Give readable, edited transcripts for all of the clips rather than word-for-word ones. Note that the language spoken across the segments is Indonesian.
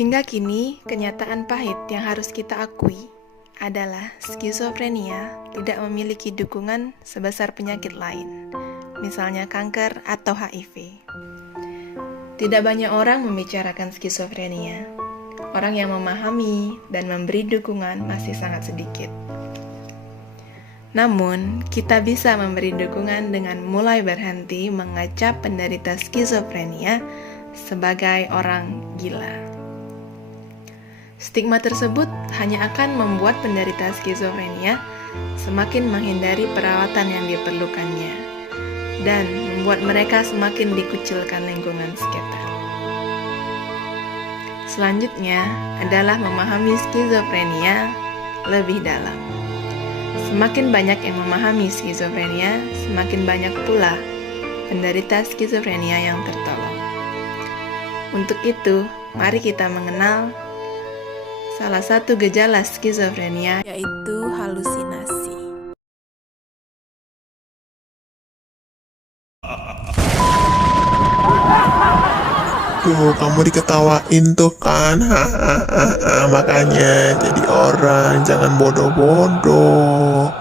Hingga kini, kenyataan pahit yang harus kita akui adalah skizofrenia tidak memiliki dukungan sebesar penyakit lain, misalnya kanker atau HIV. Tidak banyak orang membicarakan skizofrenia. Orang yang memahami dan memberi dukungan masih sangat sedikit. Namun, kita bisa memberi dukungan dengan mulai berhenti mengecap penderita skizofrenia sebagai orang gila. Stigma tersebut hanya akan membuat penderita skizofrenia semakin menghindari perawatan yang diperlukannya dan membuat mereka semakin dikucilkan lingkungan sekitar. Selanjutnya adalah memahami skizofrenia lebih dalam. Semakin banyak yang memahami skizofrenia, semakin banyak pula penderita skizofrenia yang tertolong. Untuk itu, mari kita mengenal salah satu gejala skizofrenia, yaitu halusinasi. Tuh, kamu diketawain tuh kan. Makanya jadi orang jangan bodoh-bodoh.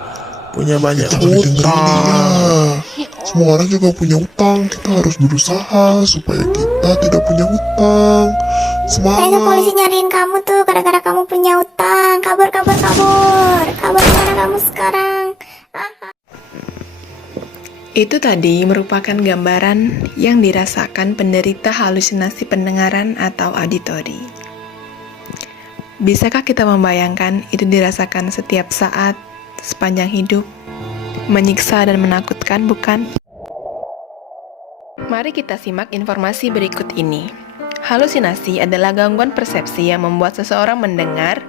Punya banyak utang. Semua orang juga punya utang. Kita harus berusaha supaya kita tidak punya utang. Kayaknya polisi Semangat. nyariin kamu tuh gara-gara kamu punya utang. Kabur. Kabur kemana kamu sekarang? Itu tadi merupakan gambaran yang dirasakan penderita halusinasi pendengaran atau auditori. Bisakah kita membayangkan itu dirasakan setiap saat, sepanjang hidup? Menyiksa dan menakutkan, bukan? Mari kita simak informasi berikut ini. Halusinasi adalah gangguan persepsi yang membuat seseorang mendengar,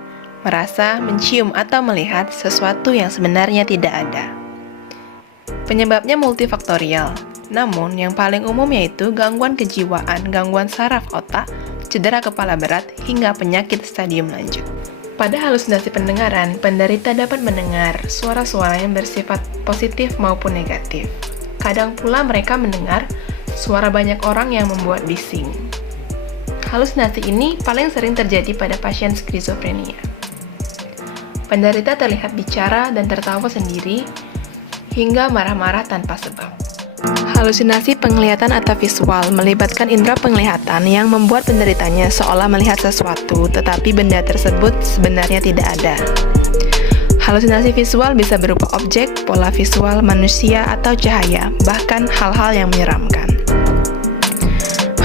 merasa, mencium, atau melihat sesuatu yang sebenarnya tidak ada. Penyebabnya multifaktorial, namun yang paling umum yaitu gangguan kejiwaan, gangguan saraf otak, cedera kepala berat, hingga penyakit stadium lanjut. Pada halusinasi pendengaran, penderita dapat mendengar suara-suara yang bersifat positif maupun negatif. Kadang pula mereka mendengar suara banyak orang yang membuat bising. Halusinasi ini paling sering terjadi pada pasien skizofrenia. Penderita terlihat bicara dan tertawa sendiri, hingga marah-marah tanpa sebab. Halusinasi penglihatan atau visual melibatkan indera penglihatan yang membuat penderitanya seolah melihat sesuatu, tetapi benda tersebut sebenarnya tidak ada. Halusinasi visual bisa berupa objek, pola visual, manusia, atau cahaya, bahkan hal-hal yang menyeramkan.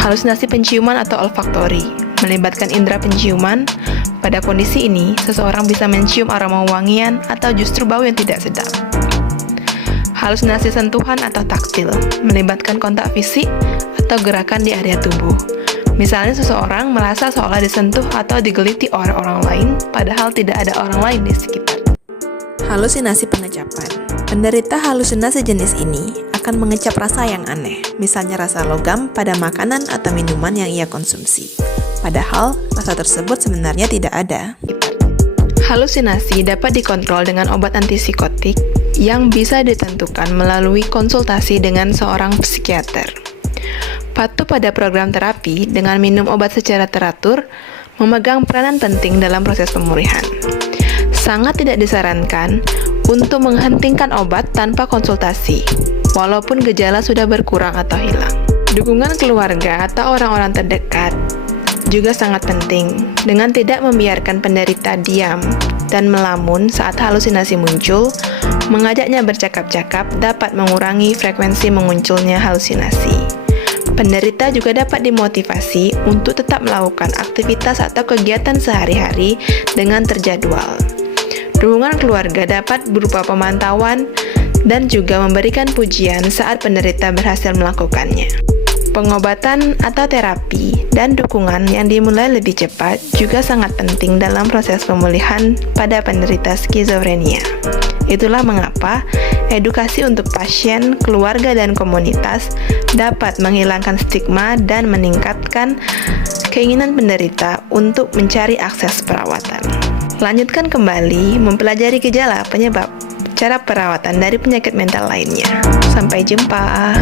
Halusinasi penciuman atau olfaktori melibatkan indera penciuman. Pada kondisi ini, seseorang bisa mencium aroma wangian atau justru bau yang tidak sedap. Halusinasi sentuhan atau taktil melibatkan kontak fisik atau gerakan di area tubuh. Misalnya seseorang merasa seolah disentuh atau digeliti oleh orang lain, padahal tidak ada orang lain di sekitar. Halusinasi pengecapan. Penderita halusinasi jenis ini akan mengecap rasa yang aneh, misalnya rasa logam pada makanan atau minuman yang ia konsumsi. Padahal, rasa tersebut sebenarnya tidak ada. Halusinasi dapat dikontrol dengan obat antipsikotik yang bisa ditentukan melalui konsultasi dengan seorang psikiater. Patuh pada program terapi dengan minum obat secara teratur memegang peranan penting dalam proses pemulihan. Sangat tidak disarankan untuk menghentikan obat tanpa konsultasi, walaupun gejala sudah berkurang atau hilang. Dukungan keluarga atau orang-orang terdekat juga sangat penting, dengan tidak membiarkan penderita diam dan melamun saat halusinasi muncul. Mengajaknya bercakap-cakap dapat mengurangi frekuensi munculnya halusinasi. Penderita juga dapat dimotivasi untuk tetap melakukan aktivitas atau kegiatan sehari-hari dengan terjadwal. Dukungan keluarga dapat berupa pemantauan dan juga memberikan pujian saat penderita berhasil melakukannya. Pengobatan atau terapi dan dukungan yang dimulai lebih cepat juga sangat penting dalam proses pemulihan pada penderita skizofrenia. Itulah mengapa edukasi untuk pasien, keluarga, dan komunitas dapat menghilangkan stigma dan meningkatkan keinginan penderita untuk mencari akses perawatan. Lanjutkan kembali mempelajari gejala, penyebab, cara perawatan dari penyakit mental lainnya. Sampai jumpa.